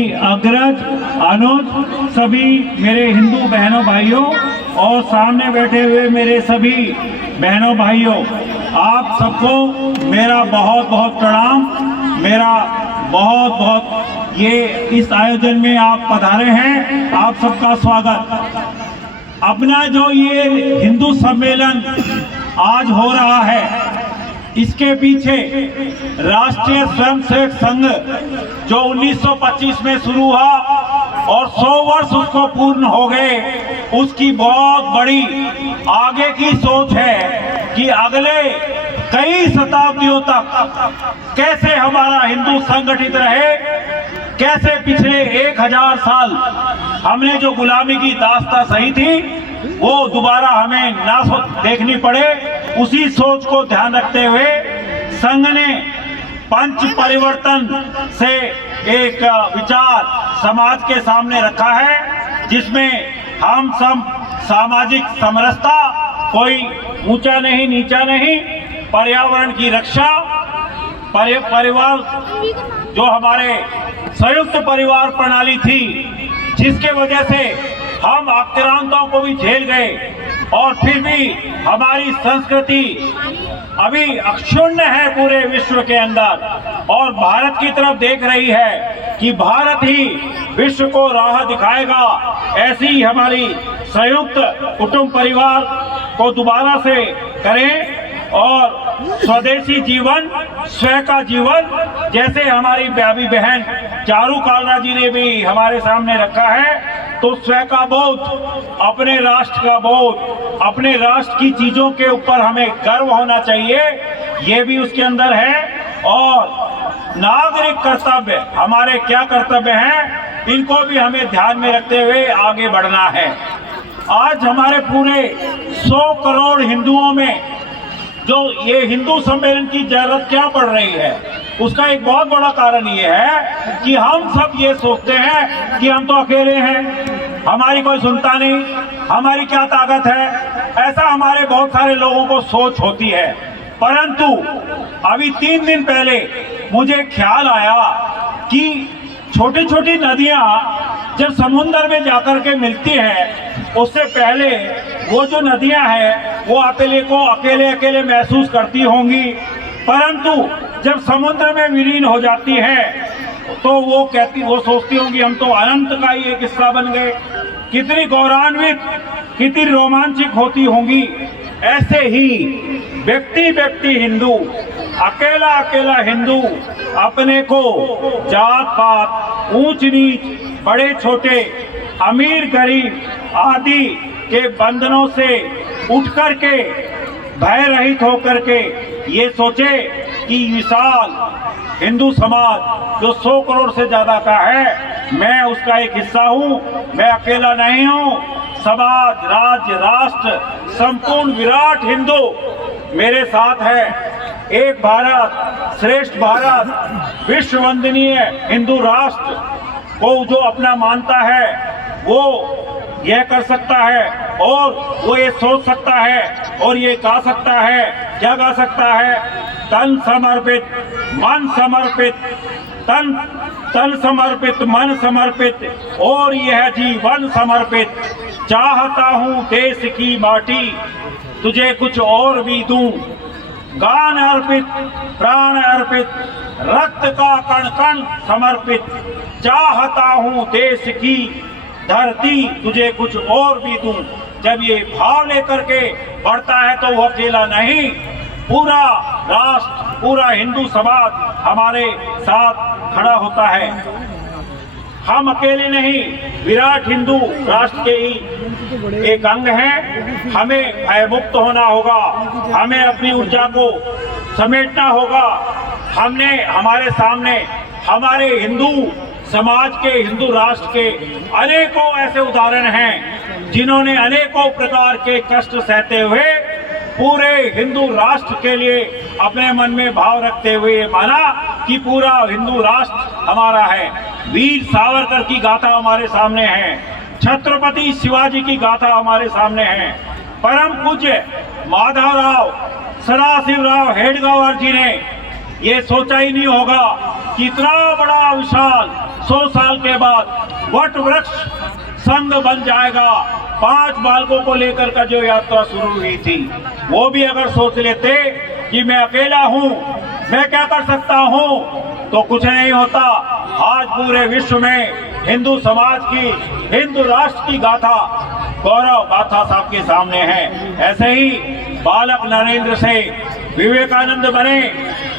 अग्रज, अनुज, सभी मेरे हिंदू बहनों भाइयों और सामने बैठे हुए मेरे सभी बहनों भाइयों, आप सबको मेरा बहुत बहुत प्रणाम। मेरा बहुत बहुत ये इस आयोजन में आप पधारे हैं, आप सबका स्वागत। अपना जो ये हिंदू सम्मेलन आज हो रहा है, इसके पीछे राष्ट्रीय स्वयंसेवक संघ जो 1925 में शुरू हुआ और 100 वर्ष उसको पूर्ण हो गए, उसकी बहुत बड़ी आगे की सोच है कि अगले कई शताब्दियों तक कैसे हमारा हिंदू संगठित रहे, कैसे पिछले 1000 साल हमने जो गुलामी की दास्तां सही थी वो दोबारा हमें ना देखनी पड़े। उसी सोच को ध्यान रखते हुए संघ ने पंच परिवर्तन से एक विचार समाज के सामने रखा है, जिसमें हम सब सामाजिक समरसता, कोई ऊंचा नहीं नीचा नहीं, पर्यावरण की रक्षा, परिवार जो हमारे संयुक्त परिवार प्रणाली थी जिसके वजह से हम आक्रांताओं को भी झेल गए और फिर भी हमारी संस्कृति अभी अक्षुण्ण है पूरे विश्व के अंदर और भारत की तरफ देख रही है कि भारत ही विश्व को राह दिखाएगा। ऐसी हमारी संयुक्त कुटुंब परिवार को दोबारा से करें और स्वदेशी जीवन, स्व का जीवन, जैसे हमारी प्यारी बहन चारू कालरा जी ने भी हमारे सामने रखा है, तो स्व का बोध, अपने राष्ट्र का बोध, अपने राष्ट्र की चीजों के ऊपर हमें गर्व होना चाहिए, ये भी उसके अंदर है। और नागरिक कर्तव्य, हमारे क्या कर्तव्य हैं, इनको भी हमें ध्यान में रखते हुए आगे बढ़ना है। आज हमारे पूरे 100 करोड़ हिंदुओं में जो ये हिंदू सम्मेलन की जरूरत क्या पड़ रही है, उसका एक बहुत बड़ा कारण ये है कि हम सब ये सोचते हैं कि हम तो अकेले हैं, हमारी कोई सुनता नहीं, हमारी क्या ताकत है, ऐसा हमारे बहुत सारे लोगों को सोच होती है। परंतु अभी 3 दिन पहले मुझे ख्याल आया कि छोटी छोटी नदियां जब समुद्र में जाकर के मिलती हैं, उससे पहले वो जो नदियां हैं वो अकेले अकेले महसूस करती होंगी, परंतु जब समुद्र में विलीन हो जाती है तो वो सोचती होंगी हम तो अनंत का ही एक हिस्सा बन गए। कितनी गौरवान्वित, कितनी रोमांचित होती होंगी। ऐसे ही व्यक्ति हिंदू, अकेला हिंदू अपने को जात पात, ऊंच नीच, बड़े छोटे, अमीर गरीब आदि के बंधनों से उठ करके, भय रहित होकर के ये सोचे कि विशाल हिंदू समाज जो 100 करोड़ से ज्यादा का है, मैं उसका एक हिस्सा हूँ, मैं अकेला नहीं हूँ। समाज, राज्य, राष्ट्र, संपूर्ण विराट हिंदू मेरे साथ है। एक भारत श्रेष्ठ भारत, विश्व वंदनीय हिंदू राष्ट्र को जो अपना मानता है वो यह कर सकता है और वो ये सोच सकता है और ये गा सकता है। क्या गा सकता है? तन समर्पित, मन समर्पित, तन समर्पित, मन समर्पित और यह जीवन समर्पित। चाहता हूँ देश की माटी, तुझे कुछ और भी दूं। गान अर्पित, प्राण अर्पित, रक्त का कण कण समर्पित। चाहता हूँ देश की धरती, तुझे कुछ और भी दूं। जब ये भाव लेकर के बढ़ता है तो वो अकेला नहीं, पूरा राष्ट्र, पूरा हिंदू समाज हमारे साथ खड़ा होता है। हम अकेले नहीं, विराट हिंदू राष्ट्र के ही एक अंग हैं। हमें भयमुक्त होना होगा, हमें अपनी ऊर्जा को समेटना होगा। हमने हमारे सामने हमारे हिंदू समाज के, हिंदू राष्ट्र के अनेकों ऐसे उदाहरण हैं जिन्होंने अनेकों प्रकार के कष्ट सहते हुए पूरे हिंदू राष्ट्र के लिए अपने मन में भाव रखते हुए माना कि पूरा हिंदू राष्ट्र हमारा है। वीर सावरकर की गाथा हमारे सामने है, छत्रपति शिवाजी की गाथा हमारे सामने है। परम पूज्य माधवराव सदाशिवराव हेडगेवार जी ने ये सोचा ही नहीं होगा कि इतना बड़ा विशाल 100 साल के बाद वट वृक्ष संघ बन जाएगा। 5 बालकों को लेकर का जो यात्रा शुरू हुई थी, वो भी अगर सोच लेते कि मैं अकेला हूं, मैं क्या कर सकता हूं, तो कुछ नहीं होता। आज पूरे विश्व में हिंदू समाज की, हिंदू राष्ट्र की गाथा, गौरव गाथा सबके सामने है। ऐसे ही बालक नरेंद्र से विवेकानंद बने,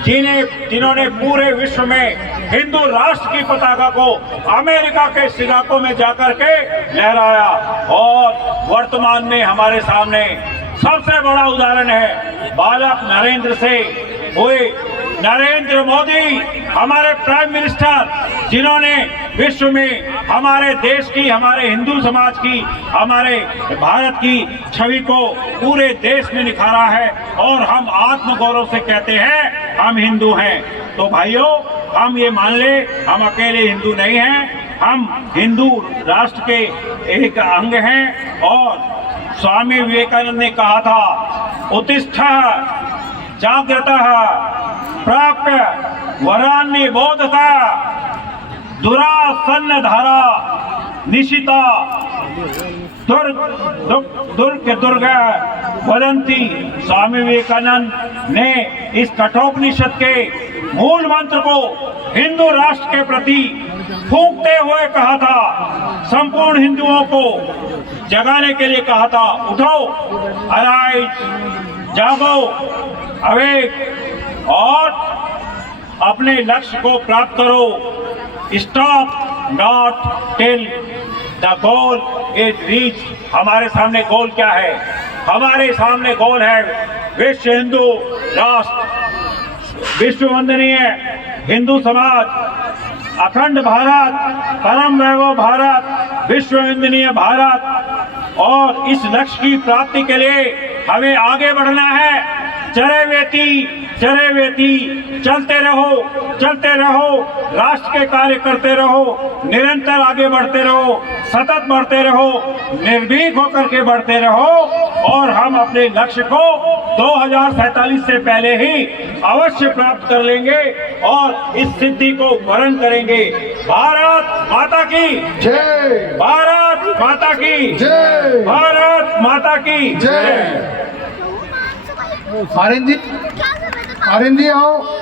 जिन्होंने पूरे विश्व में हिंदू राष्ट्र की पताका को अमेरिका के शिकागो में जाकर के लहराया। और वर्तमान में हमारे सामने सबसे बड़ा उदाहरण है बालक नरेंद्र से हुए नरेंद्र मोदी, हमारे प्राइम मिनिस्टर, जिन्होंने विश्व में हमारे देश की, हमारे हिंदू समाज की, हमारे भारत की छवि को पूरे देश में निखारा है। और हम आत्मगौरव से कहते हैं हम हिंदू हैं। तो भाइयों, हम ये मान ले, हम अकेले हिंदू नहीं हैं, हम हिंदू राष्ट्र के एक अंग हैं। और स्वामी विवेकानंद ने कहा था, उत्तिष्ठः जागृतः प्राप्य वरान्य बोधता दुरासन्न धारा निशिता दुर्ग वदंती। स्वामी विवेकानंद ने इस कठोपनिषद के मूल मंत्र को हिंदू राष्ट्र के प्रति फूंकते हुए कहा था, संपूर्ण हिंदुओं को जगाने के लिए कहा था, उठो, अराइज, जागो, अवेक, और अपने लक्ष्य को प्राप्त करो। Stop not till the goal is reach. हमारे सामने गोल क्या है? हमारे सामने गोल है विश्व हिंदू राष्ट्र, विश्व वंदनीय हिंदू समाज, अखंड भारत, परम वैभव भारत, विश्व वंदनीय भारत। और इस लक्ष्य की प्राप्ति के लिए हमें आगे बढ़ना है। चरे वेती चलते रहो, राष्ट्र के कार्य करते रहो, निरंतर आगे बढ़ते रहो, सतत बढ़ते रहो, निर्भीक होकर के बढ़ते रहो। और हम अपने लक्ष्य को 2047 से पहले ही अवश्य प्राप्त कर लेंगे और इस सिद्धि को वर्ण करेंगे। भारत माता की जय, भारत माता की जय, भारत माता की जय। आर्यन जी आओ।